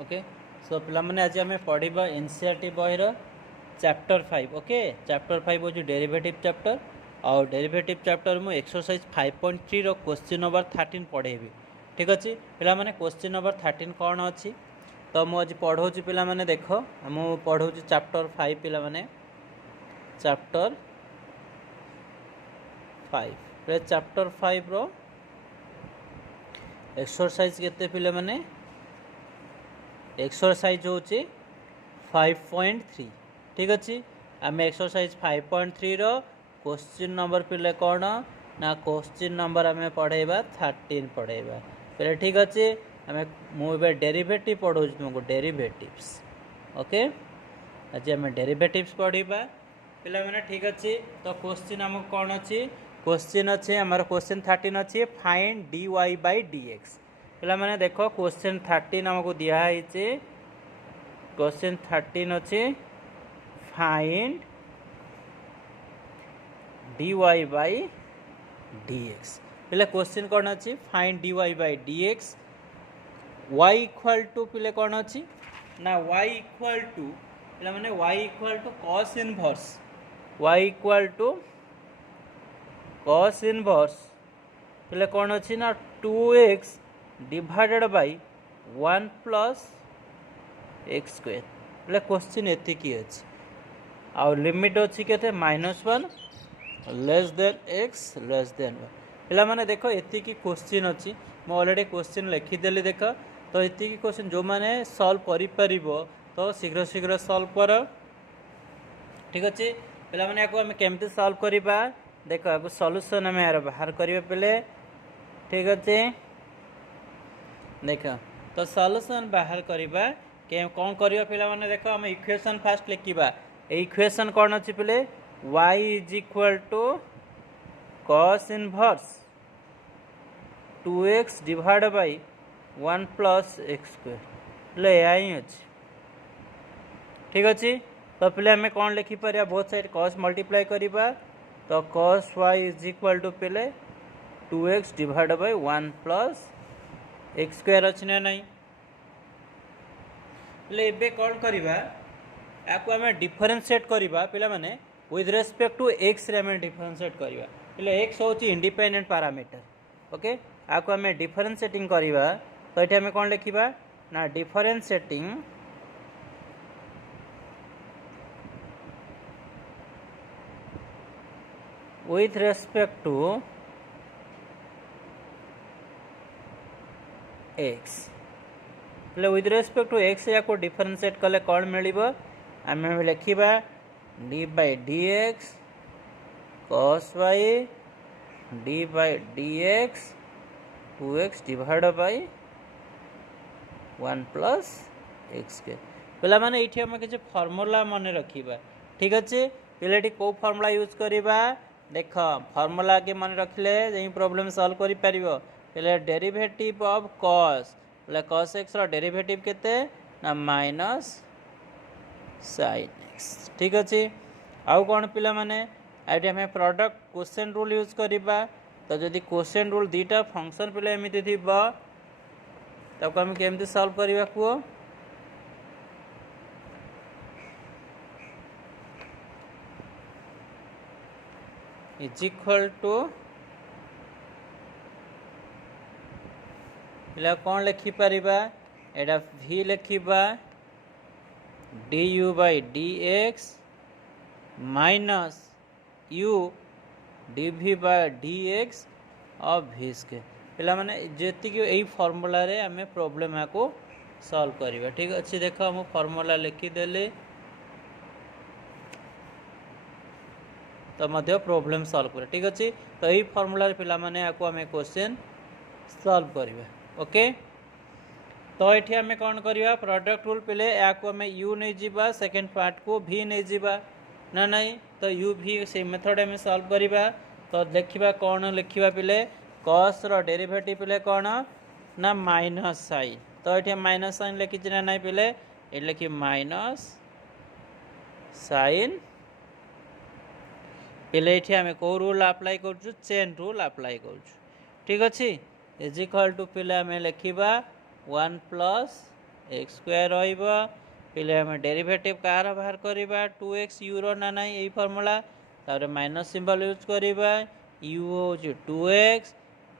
Okay so पिला माने आज आम पढ़ा एनसीईआरटी बहिर चैप्टर 5 ओके चैप्टर 5 हूँ डेरिवेटिव चैप्टर आउ डेरिवेटिव चैप्टर मुझे एक्सरसाइज 5.3 रो क्वेश्चन नंबर 13 पढ़ेबी ठीक अच्छे पिला माने क्वेश्चन नंबर 13 कौन अच्छी तो मुझे पढ़ाऊँ पिला माने देख मुझे पढ़ाऊँ चैप्टर 5 पिला माने चैप्टर 5 चैप्टर 5 रो एक्सरसाइज केते पिला माने एक्सरसाइज होची 5.3 ठीक अच्छे आम एक्सरसाइज 5.3 रो क्वेश्चन नंबर पिले कौन ना क्वेश्चन नंबर आम पढ़ेबा 13 पढ़ेबा पहले ठीक अच्छे आम मुझे डेरिवेटिव पढ़ाऊँ तुमको डेरिवेटिव्स ओके आज आम डेरिवेटिव्स पढ़ा पिला मैंने ठीक अच्छे तो क्वेश्चन आमको कौन अच्छी क्वेश्चन अच्छे आमर क्वेश्चन 13 अच्छे फाइंड dy बाई dx पिला मैंने देख क्वेश्चन 13 आमको दिखाई क्वेश्चन 13 अच्छे फाइंड dy बाई dx पिले क्वेश्चन कौन अच्छी find dy by dx y equal to पिले कौन अच्छी ना y इक्वल टू पिला मैंने y equal to cos inverse y equal to cos inverse पिले कौन अच्छी ना 2x divided by 1 plus x square बोले क्वेश्चन एतिकी अच्छी आउ लिमिट अच्छी के -1 less than x less than one पिला माने देख एतिकी क्वेश्चन अच्छी मैं ऑलरेडी क्वेश्चन लिखिदेली देख तो एतिकी क्वेश्चन जो मैंने सॉल्व कर तो शीघ्र शीघ्र सॉल्व कर ठीक अच्छे पिला माने याको आम केमती सॉल्व करवा देख आपको सॉल्यूशन आम यार बाहर करिवे पहले ठीक अच्छे देख तो सॉल्यूशन बाहर करवा कौन करवा पिला माने देख आम इक्वेशन फास्ट लिखा इक्वेशन कौन अच्छी पहले y is equal to cos inverse 2x divide by 1 plus x square पहले या ही अच्छी ठीक अच्छे तो पहले आम कौन लिखिपर बोथ साइड cos मल्टीप्लाई करवा तो cos y is equal to पहले 2x divide by 1 plus x square अच्छी ना नहीं पहले एबे कौन करवा आपको आम डिफरेनसीएट करवा पिला माने with respect to X ray आम डिफरेनसीएट करवा पहले एक्स हूँ इंडिपेंडेंट पैरामीटर ओके आपको आम डिफरेनसीएटिंग करवा तो ये आम कौन लिखा ना डिफरेनसीएटिंग with respect to x पहले with respect to x या को डिफरेंशिएट कले कौन मिलिबो आम लिखा d by D x cos y d by D x 2x divide by 1 plus x के पिला माने ये आम किसी फॉर्मूला मन रखा ठीक अच्छे पिलाटी कौ फॉर्मूला यूज करवा देख फॉर्मूला के मन रखिले यही प्रॉब्लम सॉल्व कर पार पहले डेरिवेटिव ऑफ cos बोले cos x रो डेरिवेटिव केते ना माइनस sin x ठीक अच्छे आउ कौन पिला माने आइटे हमें प्रोडक्ट क्वेश्चन रूल यूज करवा तो जदि क्वेश्चन रूल दीटा फंक्शन पिला एमती थी तब आम केमती सॉल्व करवा कह इज इक्वल टू पिला कौन लिखिपर एटा v लिखा D you by D x minus U D भी बाई डी एक्स और v स्क्वायर पिला माने जेति यही फॉर्मूला रे आमे प्रॉब्लम को सॉल्व करवा ठीक अच्छे देख मु फॉर्मूला लिखिदेली तो मध्य प्रॉब्लम सॉल्व कर ठीक अच्छे तो यही फॉर्मूला पिला माने आको आमे क्वेश्चन सॉल्व करवा ओके तो ये आम कौन करवा प्रोडक्ट रूल पे या आम यू नहीं जावा सेकेंड पार्ट को भी नहीं जावा ना नहीं तो यू भी से मेथड आम सॉल्व करवा तो देखा कौन लिखा पे cos रो डेरिवेटिव पे कौन ना माइनस साइन तो ये माइनस साइन लिखी ना नहीं पे ये लिखी माइनस साइन पहले ये आम कौ रूल अप्लाई कर चेन रूल अप्लाई कर ठीक अच्छे इज इक्वल टू पे आम लिखा 1 प्लस एक्स स्क्वायर रहिबो पिले हम डेरिवेटिव कार बाहर करबा 2x u रो ना नाही एई फार्मूला तारे माइनस सिंबल यूज करबा u हो 2x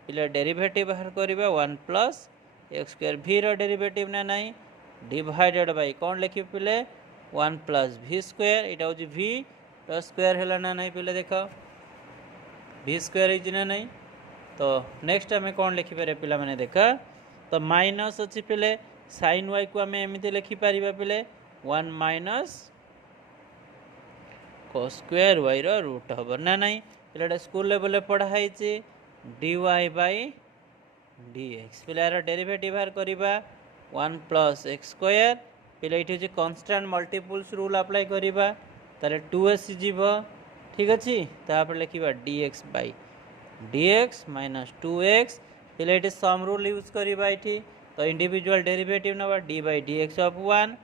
पिले डेरिवेटिव बाहर करबा 1 प्लस x स्क्वायर v रो डेरिवेटिव ना नाही डिवाइडेड बाय कोन लिखि पिले 1 प्लस v स्क्वायर एटा हो v तो स्क्वायर हैला ना नाही पिले देखो v स्क्वायर इज ना नाही तो नेक्स्ट आम कौन लिखिपर पिला माने देखा तो माइनस अच्छी पिले साइन वाई को आम एमती लिखिपर पिले 1 माइनस cos स्क्वायर वाई रो रूट हम ना नहीं पिलाटा स्कूल लेवल पढ़ाई dy by dx pillar derivative बाहर करबा 1 प्लस x स्क्वायर पिला ये कांस्टेंट मल्टीपल्स रूल अप्लाई करबा तारे 2s जीवो ठीक अच्छे तापर लिखा dx bye dx minus 2x पिले ये सम रूल यूज करबा ये तो इंडिविजुअल डेरिवेटिव नवा d by dx of 1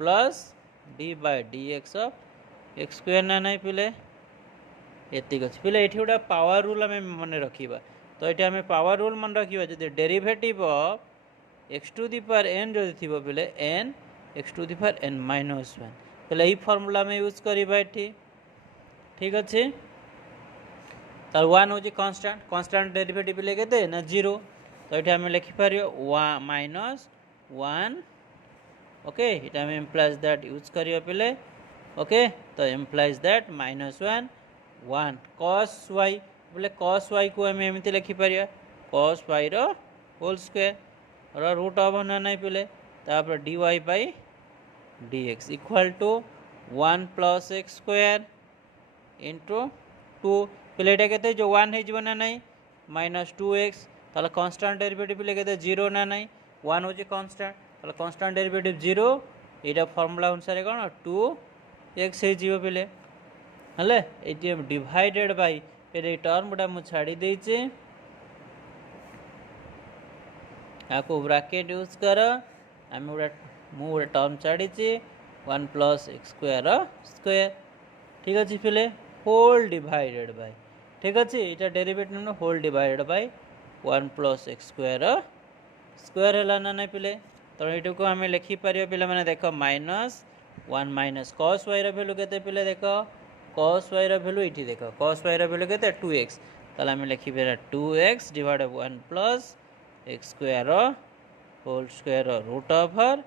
plus d by dx of x square ना नहीं पिले एतिक अच्छे पिले ये गोटे पावर रूल आम मन रखा तो ये आम पावर रूल मन रखा जो derivative of x to the power n जो थी पिले n x to the power n minus 1 पिले यही फॉर्मूला में यूज करबा ये ठीक अच्छे तो 1 हूँ कांस्टेंट कांस्टेंट डेरिवेटिव पिले के ना 0 तो ये आम लिखिपर माइनस 1 ओके ये आम एम्प्लाइज दैट यूज कर पिले ओके तो implies that minus 1 cos y बोले cos y को आम एमती लिखिपर cos y रो होल स्क्वायर रो रूट हम ना नहीं पिले तापर dy by dx equal to 1 plus x square into 2 पिले ये जो 1 हो ना नहीं माइनस 2x ताला कांस्टेंट डेरिवेटिव पिले के 0 ना नहीं 1 हूँ कांस्टेंट ताला कांस्टेंट डेरिवेटिव 0 ये फॉर्मूला अनुसार कौन 2x हो पिले हेले ये डिवाइडेड बाय फिर ये टर्म गुड़ा मुझे छाड़ी देचे आपको ब्रैकेट यूज कर आम गोटे टर्म छाड़ी 1 प्लस x स्क्वायर स्क्वायर ठीक अच्छे पिले होल डिवाइडेड बाय ठीक अच्छे ये derivative whole divided by 1 plus x square square है ना नहीं पिले तो ये को आम लिखिपर पिला मैंने देख minus 1 minus cos y value के पिले देख cos y भैल्यू ये देख cos y भैल्यू के 2x ताला आम लिखिपर 2x divide 1 plus x square whole square root over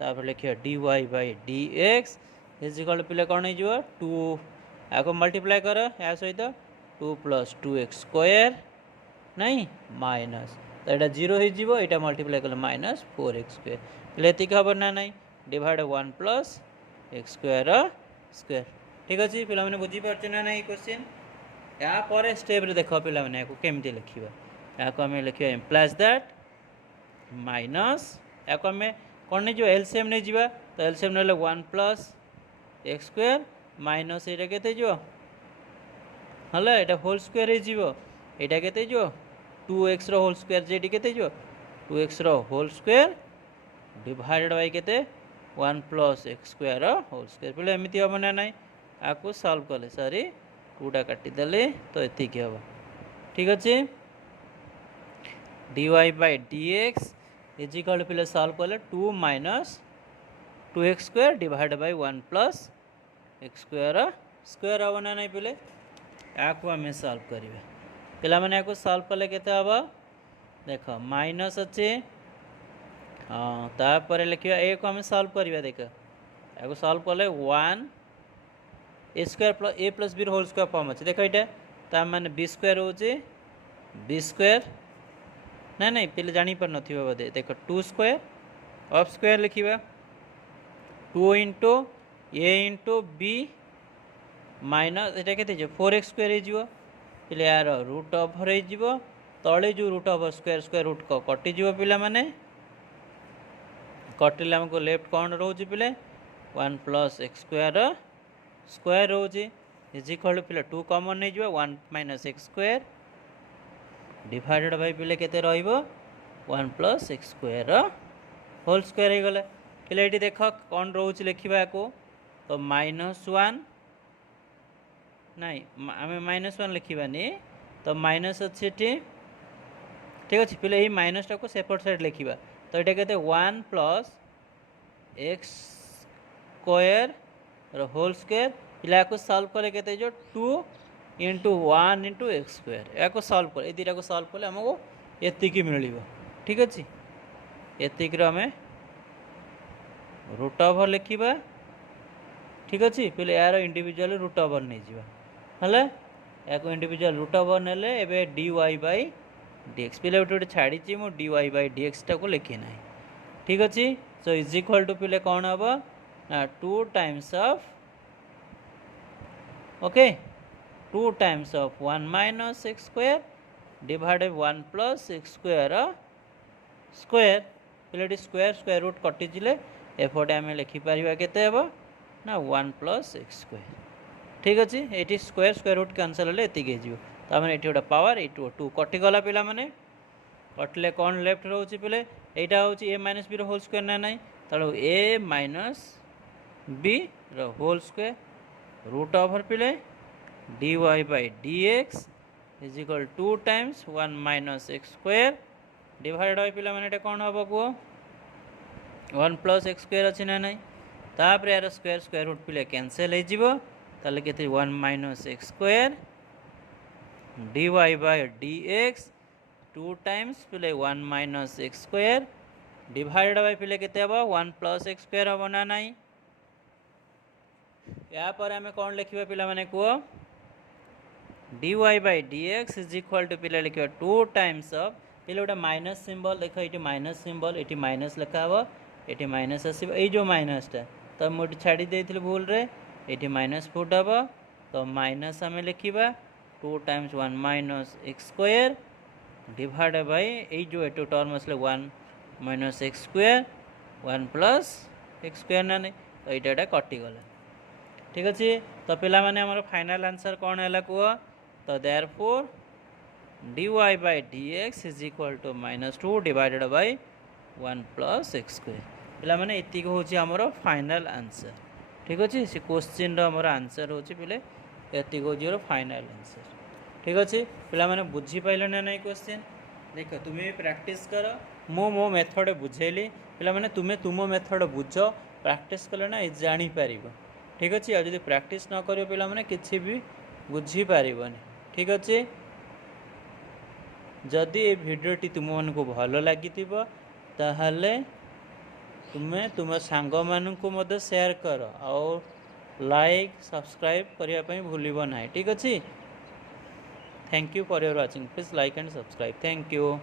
तापर लिखिए dy बाय dx इजिकल पिले कौन हो 2 आपको मल्टीप्लाई कर या सहित 2 प्लस 2x स्क्वायर नहीं माइनस तो यहाँ 0 हो यहाँ मल्टीप्लाई कले माइनस 4x स्क्वायर पहले ये हम ना नहीं divide 1 plus x square square ठीक अच्छे पे बुझीपार ना नहीं क्वेश्चन यापर स्टेप देख पे केमती लिखा या आम लिखा एम्प्लाइज दैट माइनस या आम कौन नहीं एलसीएम नहीं जा तो एलसीएम ना 1 प्लस x स्क्वायर माइनस ये के है ये होल स्क्वायर होटा के 2x होल स्क्वायर जे के 2x whole square divided by के 1 plus x square whole square बोले एमती हम ना ना आपको सॉल्व कले सॉरी 2टा काटिदेले तो ये हम ठीक अच्छे dy बाय dx इजिकल पे सॉल्व कले 2 minus 2x square divided by 1 plus x square square हम ना नहीं पिले या आम सॉल्व करेंगे पिला मैंने आपको सॉल्व कले के देख माइनस अच्छे हाँ तापर लिखा ए को आम सॉल्व करिया देख या सॉल्व कले 1 A square plus A plus B whole square form अच्छे देख यहाँ माने बी स्क्वायर हो बी स्क्वायर ना नहीं पे जापार न बोधे देख 2 स्क्वायर ऑफ स्क्वायर लिखा 2 इंटू ए इंटू बी माइनस ये के 4x स्क्वायर हो यार रूट ओवर हो तले जो root over square square root कटिज पिला माने कटिले आमको लेफ्ट कौन रोचे पिले 1 प्लस x स्क्वायर स्क्वायर रोचे इजिकल पिले 2 कॉमन नहीं जो 1 minus x square divided by पिले केते रहइबो 1 plus x square whole square हो गला पिले ये देख कौन रोच लिखा को तो -1 नहीं आम -1 लिखानी तो माइनस अच्छे ठीक अच्छे पिले यही माइनस टाक सेपट साइड लिखा तो ये के 1 plus x square whole square पिला को सॉल्व करे केते जो 2 इंटू 1 इंटू एक्स स्क्वायर या को सॉल्व करे ए दुटा को सॉल्व कले हमको एतिकी मिलिबो ठीक अछि एतिक रो हमें रूट ओवर लिखिबा ठीक अछि पहले यार इंडिविजुअल रूट ओवर नहीं जीवा हले या को इंडिविजुअल रूट ओवर नेले एबे dy बाय dx पहले गोटे छाड़ी छी मु dy बाय dx टा को लिखि नाही ठीक अछि सो इज इक्वल टू पहले कोन हबो ना 2 times of okay 2 times of 1 minus x square divided 1 plus x square square पहले स्क्वायर स्क्वायर रूट कटि जिले एफोटे आम लिखि पारिबा केते हबो ना 1 प्लस एक्स स्क्वायर ठीक अच्छे ये स्क्वायर स्क्वायर रूट कैनसल हेल्ले एति हो तार ये गोटे पावर ये 2 कटिगला पिला माने कटिले कौन लेफ्ट रोचे पे यहाँ हूँ A minus B whole square ना ना तेणु A minus B whole square root over पे dy by dx is equal 2 times 1 minus x square divide by पिला माने कौन हम कह 1 प्लस एक्स स्क्वायर अच्छी ना ना तापर यार स्क्वायर स्क्वायर रूट पे कैनसल हो के 1 minus x square dy by dx 2 times पे 1 minus x square divide by पे के 1 प्लस एक्स स्क्वायर हम ना ना या पर आम कौन लिखा पिला माने कह dy by dx is equal to पे लिखा 2 टाइम्स ऑफ पे गोटे माइनस सिंबल देख ये माइनस सिंबल ये माइनस लिखा हे ये माइनस आस जो माइनसटा तो मुझे छाड़ी देती भूल रे ये माइनस फुट हम तो माइनस आम लिखा 2 times 1 minus x square divide bye ये जो एटू टर्म आसले 1 minus x square 1 plus x square ना नहीं तो यहाँ कटिगला ठीक अच्छे तो पिला माने हमर फाइनल आंसर कौन है कह तो therefore dy by dx is equal to -2 divided by 1 plus x square पिला माने एति हूँ हमर फाइनल आंसर ठीक अच्छे से क्वेश्चन हमर आंसर हूँ पे एति हूँ फाइनल आंसर ठीक अच्छे पिला माने बुझी पाइल ना नहीं क्वेश्चन देख तुम्हें प्रैक्टिस कर मो मेथड बुझेली पिला माने तुम्हें तुम मेथड बुझ प्रैक्टिस कले ना जानी पार ठीक अच्छे आज प्रैक्टिस न कर पिला माने किसी भी बुझी पारबनी ठीक अच्छे जदि ये भिडियोटी तुम मानक भल लगी ताहले तुम्हें तुम सांग मानू शेयर कर और लाइक सब्सक्राइब करने भूल ना ठीक अच्छे thank you for your watching please like and subscribe thank you.